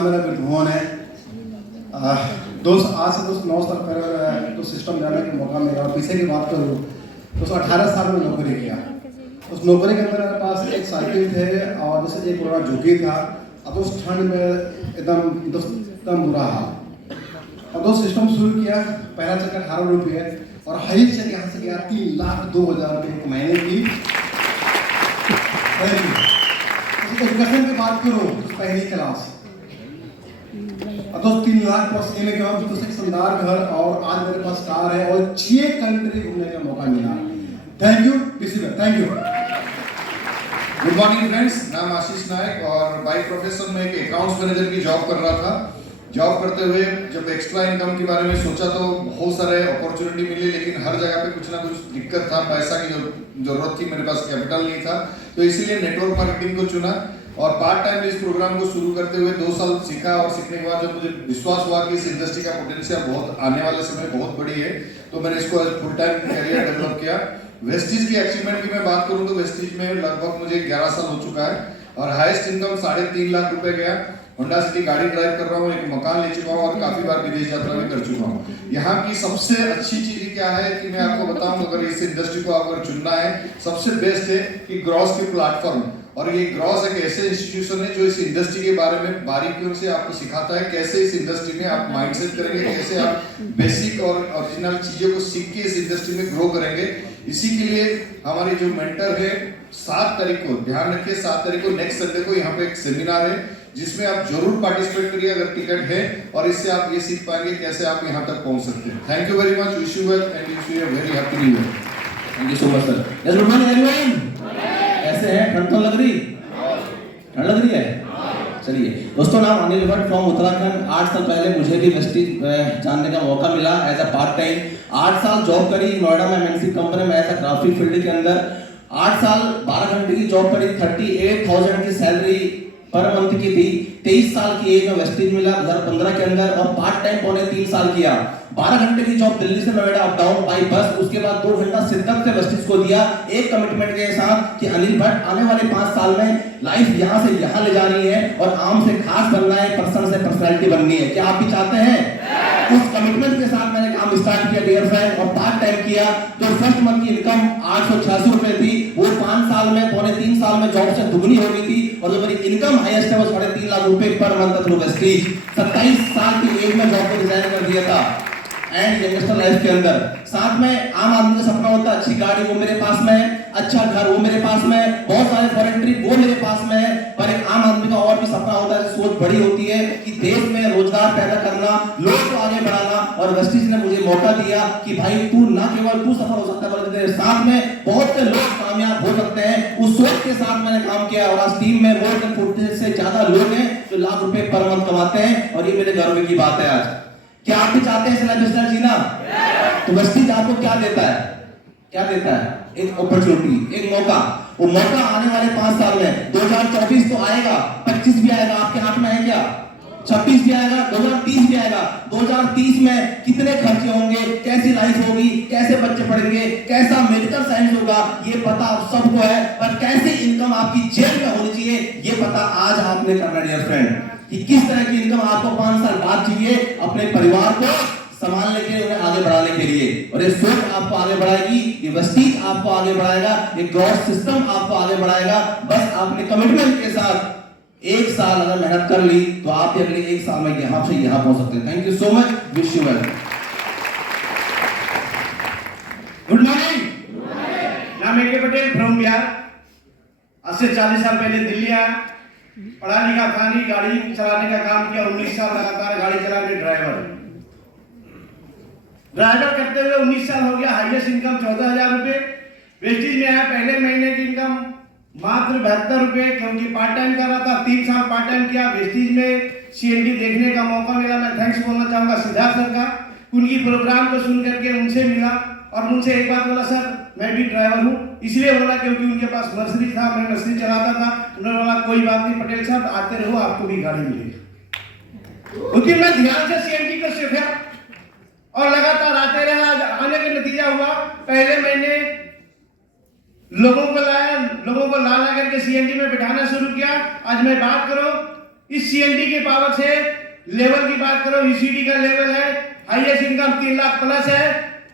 नाम मेरा विभुवन है। आज से 9 साल पहले तो सिस्टम जाने का मौका मिला। और पीछे की बात करूँ तो 18 साल में नौकरी किया। उस नौकरी के अंदर मेरे पास एक साइकिल थे और जैसे एक पुराना झुकी था। अब उस ठंड में एकदम बुरा हाल। और दो सिस्टम शुरू किया। पहला चक्कर 18 रुपये और हाई चेक यहाँ से गया 3,02,000 रुपये एक महीने की। एजुकेशन की बात करूँ तो पहली क्लास तो 3 लाख प्लस इनकम, तो एक शानदार घर और आज मेरे पास कार है और 6 कंट्री घूमने का मौका मिला। Thank you thank you. Good morning friends, नाम आशीष नायक और बाय प्रोफेशन में एक अकाउंट्स मैनेजर की जॉब कर रहा था। जॉब करते हुए जब एक्स्ट्रा इनकम के बारे में सोचा तो बहुत सारे अपॉर्चुनिटी मिली, लेकिन हर जगह पे कुछ ना कुछ दिक्कत था। पैसा की जरूरत थी, मेरे पास कैपिटल नहीं था, तो इसीलिए नेटवर्क मार्केटिंग को चुना और पार्ट टाइम इस प्रोग्राम को शुरू करते हुए 2 साल सीखा। और सीखने के बाद जब मुझे विश्वास हुआ कि इस इंडस्ट्री का पोटेंशियल बहुत आने वाले समय बहुत बड़ी है, तो मैंने इसको फुल टाइम करियर डेवलप किया। वेस्टीज की अचीवमेंट की मैं बात करूं तो वेस्टीज में लगभग मुझे 11 साल हो चुका है और हाईएस्ट इनकम 3.5 लाख रुपए गया। होंडा सिटी गाड़ी ड्राइव कर रहा हूँ, एक मकान ले चुका हूँ और काफी बार विदेश यात्रा भी कर चुका हूँ। यहाँ की सबसे अच्छी चीज क्या है कि मैं आपको बताऊं, अगर इस इंडस्ट्री को अगर चुनना है, सबसे बेस्ट है कि ग्रॉस के प्लेटफॉर्म। और ये ग्रॉस एक ऐसे इंस्टीट्यूशन है जो इस इंडस्ट्री के बारे में बारीकियों से आपको सिखाता है कैसे इस इंडस्ट्री में आप माइंडसेट करेंगे, कैसे आप बेसिक और ओरिजिनल चीजों को सीख के इस इंडस्ट्री में ग्रो करेंगे। इसी के लिए हमारी जो मेंटर है 7 तारीख को, ध्यान रखिए 7 तारीख को नेक्स्ट संडे को यहाँ पे एक सेमिनार है जिसमें आप जरूर पार्टिसिपेट करिए अगर टिकट है, और इससे आप ये सीख पाएंगे कैसे आप यहाँ तक पहुँच सकते हैं। Thank you very much, wish you well and wish you a very happy new year. Thank you so much sir. Yes good morning everyone. कैसे हैं? ठंड तो लग रही? ठंड लग रही है? चलिए दोस्तों, नाम अनिल भट्ट फ्रॉम उत्तराखंड। 8 साल पहले मुझे भी वेस्टीज जानने का मौका मिला एज अ पार्ट टाइम। 8 साल जॉब करी नोएडा में एमएनसी कंपनी में एज अ ग्राफिक फील्ड के अंदर। 8 साल 12 घंटे की जॉब करी, 38,000 की सैलरी पर मंथ की थी। 23 साल की एज में वेस्टीज मिला 2015 के अंदर और पार्ट टाइम पौने 3 साल किया। 12 घंटे की जॉब दिल्ली से Noida up down by bus. उसके बाद 2 घंटा सिद्धक से वेस्टीज को दिया एक कमिटमेंट के साथ कि अनिल भट्ट आने वाले 5 साल में लाइफ यहाँ से यहाँ ले जानी है और आम से खास बनना है, पर्सन से पर्सनैलिटी बननी है। क्या आप भी चाहते हैं? उस कमिटमेंट के साथ मैंने काम स्टार्ट किया डियर फ्रेंड और पार्ट टाइम किया। तो फर्स्ट मंथ की इनकम 886 रुपए थी, वो 5 साल में पौने 3 साल में जॉब से दुगनी हो गई थी। और जो मेरी इनकम हाईएस्ट है वो 3.5 लाख रुपए पर मंथ थ्रू वेस्टीज। 27 साल की एज में जॉब को रिजाइन कर दिया था एंड यंगस्टर लाइफ के अंदर। साथ में आम आदमी का सपना होता है अच्छी गाड़ी वो मेरे पास में है, अच्छा घर वो मेरे पास में है, बहुत सारे फॉरेन ट्रिप वो मेरे पास में है। पर एक आम आदमी का और भी सपना होता है, सोच बड़ी होती है कि देश में रोजगार पैदा करना, लोग को आगे बढ़ाना। और वेस्टीज ने मुझे मौका दिया कि भाई तू ना केवल तू सफल हो सकता है बल्कि तेरे साथ में बहुत से लोग कामयाब हो सकते हैं। उस सोच के साथ मैंने काम किया और आज टीम में मोर देन 40 से ज्यादा लोग हैं जो लाख रुपए पर मंथ कमाते हैं और ये मेरे गर्व की बात है। आज क्या आप भी चाहते हैं लाइफ स्टाइल जीना? तो वेस्टीज आपको क्या देता है? क्या देता है? एक अपॉर्चुनिटी, एक मौका। वो मौका आने वाले 5 साल में 2024 तो आएगा, 25 भी आएगा, आपके हाथ में है क्या? 26 भी आएगा, 2030 भी आएगा। 2030 में कितने खर्चे होंगे, कैसी लाइफ होगी, कैसे बच्चे पढ़ेंगे, कैसा मेडिकल साइंस होगा, ये पता आप सबको है। पर कैसी इनकम आपकी जेब में होनी चाहिए ये पता आज आपने करना डियर फ्रेंड, कि किस तरह की इनकम आपको 5 साल बाद चाहिए अपने परिवार को संभालने के लिए, उन्हें आगे बढ़ाने के लिए। और ये सोच आपको आगे बढ़ाएगी, ये वेस्टीज आपको आगे बढ़ाएगा, ये ग्रॉस सिस्टम आपको आगे बढ़ाएगा। बस आपने कमिटमेंट के साथ 1 साल अगर मेहनत कर ली तो आप भी अगले 1 साल में यहाँ से यहाँ पहुंच सकते हैं। Thank you so much, wish you well. Good morning, नाम ए के पटेल फ्रॉम बिहार। आज से 40 साल पहले दिल्ली आया, पढ़ा लिखा था नहीं, गाड़ी चलाने का काम किया। 19 साल लगातार गाड़ी चलाने ड्राइवर करते हुए 19 साल हो गया। हाईएस्ट इनकम 14,000 रुपए। वेस्टीज में आया, पहले महीने की इनकम मात्र 72 रुपए, क्योंकि पार्ट टाइम कर रहा था। 3 साल पार्ट टाइम किया। वेस्टीज में सीएनडी देखने का मौका मिला। मैं थैंक्स बोलना चाहूंगा सिद्धार्थ सर का, उनकी प्रोग्राम को सुन करके उनसे मिला और मुझसे एक बात बोला, सर मैं भी ड्राइवर हूँ। इसलिए बोला क्योंकि उनके पास मर्सिडीज था, मैं मर्सिडीज चलाता था। उन्होंने बोला कोई बात नहीं पटेल साहब, आते रहो, आपको भी गाड़ी मिलेगी। क्योंकि मैं ध्यान से सीएनडी को सीखा और लगातार आते रहा। आने का नतीजा हुआ, पहले मैंने लोगों को ला करके सीएनडी में बिठाना शुरू किया। आज मैं बात करूं इस सीएनटी के पावर से लेवल की बात करो, ईसीडी का लेवल है, हाईएस्ट इनकम 3 लाख प्लस है।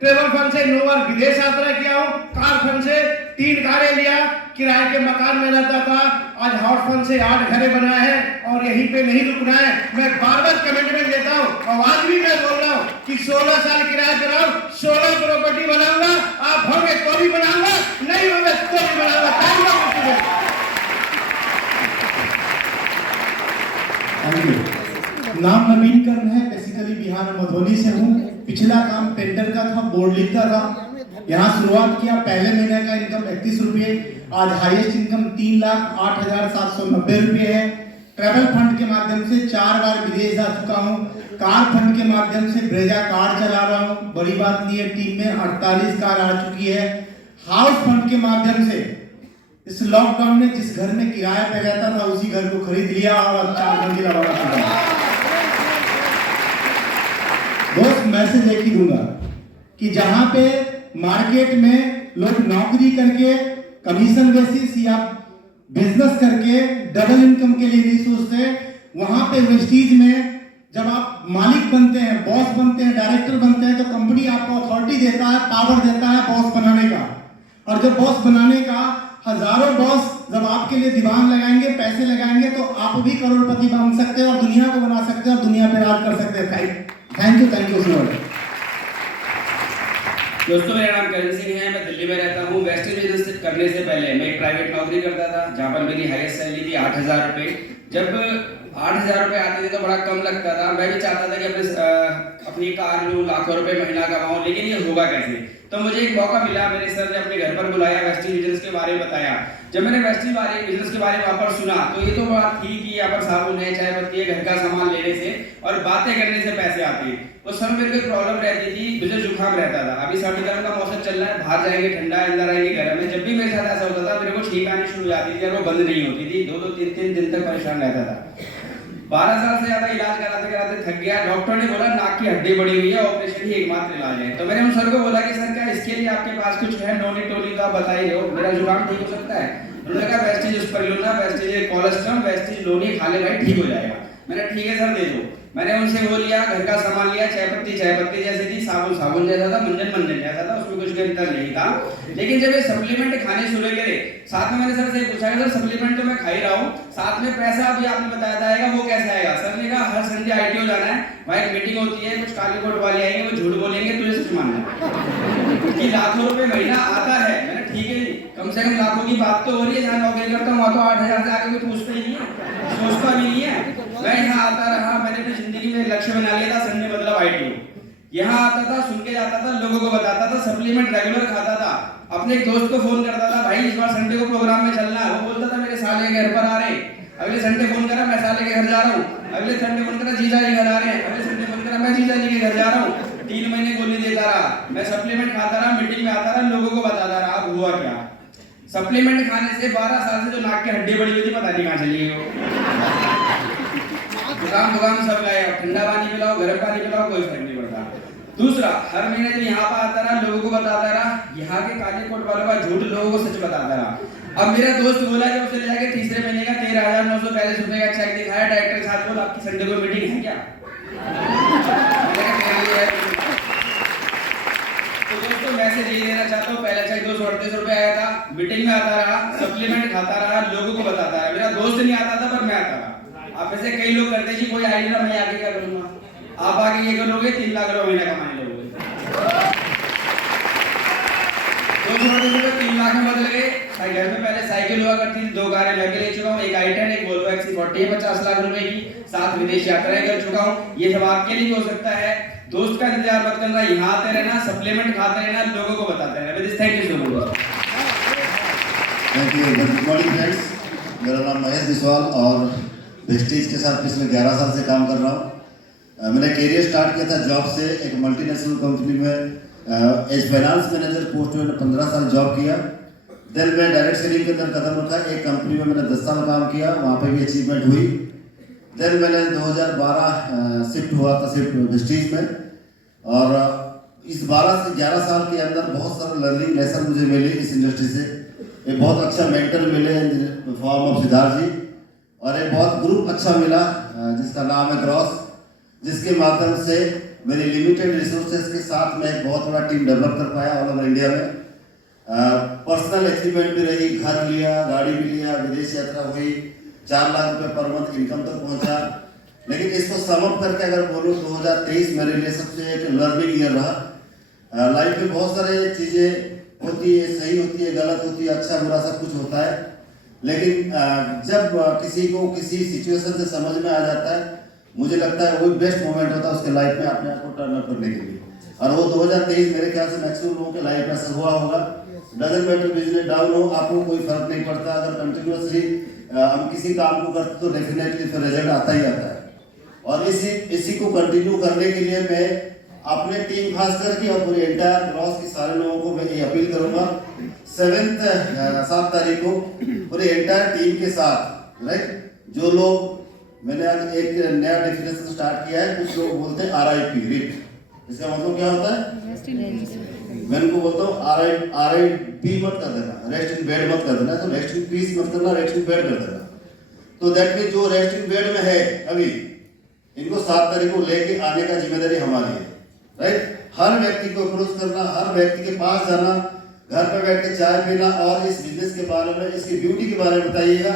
ट्रेवल फंड से 9 बार विदेश यात्रा किया हूँ, कार फंड से 3 कारें लिया, किराए के मकान में रहता था, आज हाउस फंड से 8 घरें बनाए हैं और यहीं पे नहीं रुकना है। मैं बार बार कमिटमेंट देता हूँ और आज भी मैं बोल रहा हूँ कि 16 साल किराया पे रहा हूँ, 16 प्रॉपर्टी बनाऊंगा, आप होंगे तो भी बनाऊंगा, नहीं होंगे तो भी बनाऊंगा। Thank you. नाम नवीन कर्ण है, बेसिकली बिहार मधुबनी से हूँ। पिछला काम पेंटर का था, बोर्ड लिखता था, यहाँ शुरुआत किया। पहले महीने का इनकम 31 रुपये, आज हाईएस्ट इनकम 3,08,790 रुपये है। ट्रैवल फंड के माध्यम से 4 बार विदेश जा चुका हूँ। कार फंड के माध्यम से ब्रेजा कार चला रहा हूँ, बड़ी बात नहीं है, टीम में 48 कार आ चुकी है। हाउस फंड के माध्यम से इस लॉकडाउन में जिस घर में किराए पे रहता था उसी घर को खरीद लिया और 4 मंजिला बना था। दोस्त मैसेज एक ही दूंगा कि जहां पे मार्केट में लोग नौकरी करके कमीशन बेसिस या बिजनेस करके डबल इनकम के लिए नहीं सोचते, वहां पे वेस्टीज में जब आप मालिक बनते हैं, बॉस बनते हैं, डायरेक्टर बनते हैं, तो कंपनी आपको अथॉरिटी देता है, पावर देता है बॉस बनाने का। और जब बॉस बनाने का हजारों बॉस जब आपके लिए दीवान लगाएंगे, पैसे लगाएंगे, तो आप भी करोड़पति बन सकते हैं और दुनिया को बना सकते हैं और दुनिया पे राज कर सकते हैं। Thank you so much. दोस्तों, मेरा नाम करण सिंह है, मैं दिल्ली में रहता हूँ। वेस्टीज बिजनेस करने से पहले मैं एक प्राइवेट नौकरी करता था, जहाँ पर मेरी हाईएस्ट सैलरी थी 8,000 रुपये। जब 8,000 रुपये आते थे तो बड़ा कम लगता था। मैं भी चाहता था कि अपनी कार लूँ, लाखों रुपए महीना कमाऊँ, लेकिन ये होगा कैसे? तो मुझे एक मौका मिला, मेरे सर ने अपने घर पर बुलाया, वेस्टीज बिजनेस के बारे में बताया। जब मैंने वेस्टीज बिजनेस के बारे में वहाँ पर सुना तो ये तो बात थी कि यहाँ पर साबुन है, चाय पत्ती है, घर का सामान लेने से और बातें करने से पैसे आते हैं। उस समय मेरे को प्रॉब्लम रहती थी, मुझे जुकाम रहता था। अभी सर्दी गर्म का मौसम चल रहा है, बाहर जाएंगे ठंडा, अंदर आएंगे गर्म में। जब भी मेरे साथ ऐसा होता था, मेरे को छींक आनी शुरू हो जाती थी और वो बंद नहीं होती थी। 2-2, 3-3 दिन तक परेशान रहता था। 12 साल से ज्यादा इलाज कराते कराते थक गया। डॉक्टर ने बोला नाक की हड्डी बड़ी हुई है, ऑपरेशन ही एकमात्र इलाज है। तो मैंने उन सर को बोला कि सर क्या इसके लिए आपके पास कुछ है, नोनी टोली तो आप बता ही रहे हो, मेरा जुकाम ठीक हो सकता है? उन्होंने कहा वेस्टीज उस पर लो ना, वेस्टीज कोलेस्ट्रॉल, वेस्टीज लोनी खा ले भाई, ठीक हो जाएगा। मैंने ठीक है सर, दे दो। मैंने उनसे वो लिया, घर का सामान लिया, चाय पत्ती जैसे थी, साबुन जैसा था, मंजन जैसा था, उसमें कुछ अंतर नहीं था। लेकिन जब ये सप्लीमेंट खाने शुरू करे, साथ में मैंने सर से पूछा सर सप्लीमेंट तो मैं खा ही रहा हूँ, साथ में पैसा अभी आपने बताया जाएगा, वो कैसे आएगा? सर ने कहा हर संडे आईटीओ जाना है, वहाँ एक मीटिंग होती है, कुछ काले कोट वाले आएंगे, वो झूठ बोलेंगे, तुझे सच मानना कि लाखों रुपए महीना आता है। मैंने ठीक है, कम से कम लाखों की बात तो हो रही है। जहाँ नौकरी करता हूँ वहाँ तो 8,000 से आगे कोई पूछता ही नहीं है, सोचता भी नहीं है। मैं यहाँ आता रहा, मैंने अपनी जिंदगी में लक्ष्य बना लिया था, संडे मतलब आईटीओ। यहाँ आता था, सुन के जाता था, लोगों को बताता था, सप्लीमेंट रेगुलर खाता था। अपने एक दोस्त को फोन करता था, भाई इस बार संडे को प्रोग्राम में चलना है। वो बोलता था मेरे साले के घर पर आ रहे हैं। अगले संडे फोन करा, मैं साले के घर जा रहा हूँ। अगले संडे फोन करा, जीजा जी घर आ रहे हैं। अगले संडे फोन करा, मैं जीजा जी के घर जा रहा हूँ। 3 महीने गोली देता रहा, मैं सप्लीमेंट खाता रहा, मीटिंग में आता रहा, लोगों को बताता रहा। अब हुआ क्या? सप्लीमेंट खाने से 12 साल से जो नाक की हड्डी बड़ी हुई थी, पता नहीं कहाँ चली गई वो। दुकान सब लाया, ठंडा पानी पिलाओ, गर्म पानी पिलाओ, कोई फर्क नहीं पड़ता। दूसरा, हर महीने जब यहाँ पर आता रहा, लोगों को बताता रहा, यहाँ के काले कोट वालों का झूठ लोगों को सच बताता रहा। अब मेरा दोस्त बोला जब उसे ले जाके तीसरे महीने का 13,942 रुपए का चेक दिखाया, डायरेक्टर के साथ बोला आपकी संडे को मीटिंग है क्या? तो दोस्तों मैसेज यही देना चाहता हूँ, पहला चेक 238 रुपए आया था, मीटिंग में आता रहा, सप्लीमेंट खाता रहा, लोगों को बताता रहा। मेरा दोस्त नहीं आता था पर मैं आता रहा। आप में से कई लोग करते जी कोई आई ना, मैं आगे क्या करूंगा? आप आगे ये करोगे 3 लाख रुपए महीना कमाने लगोगे। 3 लाख में बदल गए। घर में पहले साइकिल हुआ करती थी, 2 कारें मैं ले चुका हूँ, एक i10, एक वोल्वो XC40 है 50 लाख रुपए की, 7 विदेश यात्राएं कर चुका हूँ। ये सब आपके लिए हो सकता है। दोस्त का इंतजार मत करना, यहाँ आते रहना, सप्लीमेंट खाते रहना, लोगों को बताते रहना। Thank you so much. Thank you. Good morning friends, मेरा नाम महेश बिस्वाल और वेस्टीज के साथ पिछले 11 साल से काम कर रहा हूँ। मैंने करियर स्टार्ट किया था जॉब से, एक मल्टीनेशनल कंपनी में एज फाइनेंस मैनेजर पोस्ट में 15 साल जॉब किया। देन मैं डायरेक्ट सेलिंग के अंदर कदम रखा, एक कंपनी में मैंने 10 साल काम किया, वहाँ पे भी अचीवमेंट हुई। देन मैंने 2012 शिफ्ट हुआ था सिर्फ वेस्टीज में, और इस 12 से 11 साल के अंदर बहुत सारे लर्निंग लेसन मुझे मिले इस इंडस्ट्री से। एक बहुत अच्छा मेंटर मिले फॉर्म ऑफ सिद्धार्थ जी, और एक बहुत ग्रुप अच्छा मिला जिसका नाम है ग्रॉस, जिसके माध्यम से मेरी लिमिटेड रिसोर्सेज के साथ मैं एक बहुत बड़ा टीम डेवलप कर पाया ऑल ओवर इंडिया में। पर्सनल अचीवमेंट भी रही, घर लिया, गाड़ी भी लिया, विदेश यात्रा हुई, 4 लाख रुपए पर मंथ इनकम तक पहुंचा। लेकिन इसको समअप करके अगर बोलूँ 2023 मेरे लिए सबसे एक लर्निंग ईयर रहा। लाइफ में बहुत सारे चीज़ें होती है, सही होती है, गलत होती है, अच्छा बुरा सब कुछ होता है। लेकिन जब किसी को किसी सिचुएशन से समझ में आ जाता है, मुझे लगता है वही बेस्ट मोमेंट होता है उसके लाइफ में अपने आप को टर्न अप करने के लिए। और वो 2023 मेरे ख्याल से मैक्सिमम लोगों के लाइफ में ऐसा हुआ होगा। डजंट मैटर बिजनेस डाउन हो, आपको कोई फर्क नहीं पड़ता। अगर कंटिन्यूसली हम किसी काम को करते तो डेफिनेटली फिर रिजल्ट आता ही आता है। और इसी को कंटिन्यू करने के लिए मैं अपने टीम खास करके और पूरे एंटायर ग्रॉस के सारे लोगों को मैं ये अपील करूंगा 7 तारीख को पूरे एंटायर टीम के साथ, राइट, जो लोग, मैंने आज एक नया डेफिनेशन स्टार्ट किया है, कुछ लोग बोलते हैं RIP, रिप, इसका मतलब क्या होता है? मैं उनको बोलता हूँ RIP मत कर देना, रेस्ट इन बेड मत कर देना, तो रेस्ट इन पीस मत करना, रेस्ट इन बेड कर देना। तो दैट मीन जो रेस्ट इन बेड में है अभी, इनको 7 तारीख को लेके आने का जिम्मेदारी हमारी है, राइट। हर व्यक्ति को अप्रोच करना, हर व्यक्ति के पास जाना, घर पर बैठ के चाय पीना और इस बिजनेस के बारे में, इसकी ब्यूटी के बारे में बताइएगा।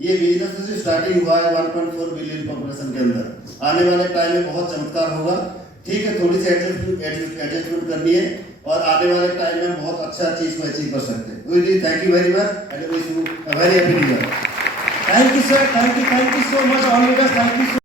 ये बिजनेस से स्टार्टिंग हुआ है 1.4 बिलियन पॉपुलेशन के अंदर, आने वाले टाइम में बहुत चमत्कार होगा। ठीक है, थोड़ी सी एडजस्टमेंट करनी है और आने वाले टाइम में बहुत अच्छा चीज को अचीव कर सकते हैं। Thank you very much and wish you a very happy new year. Thank you sir, thank you so much all leaders, thank you.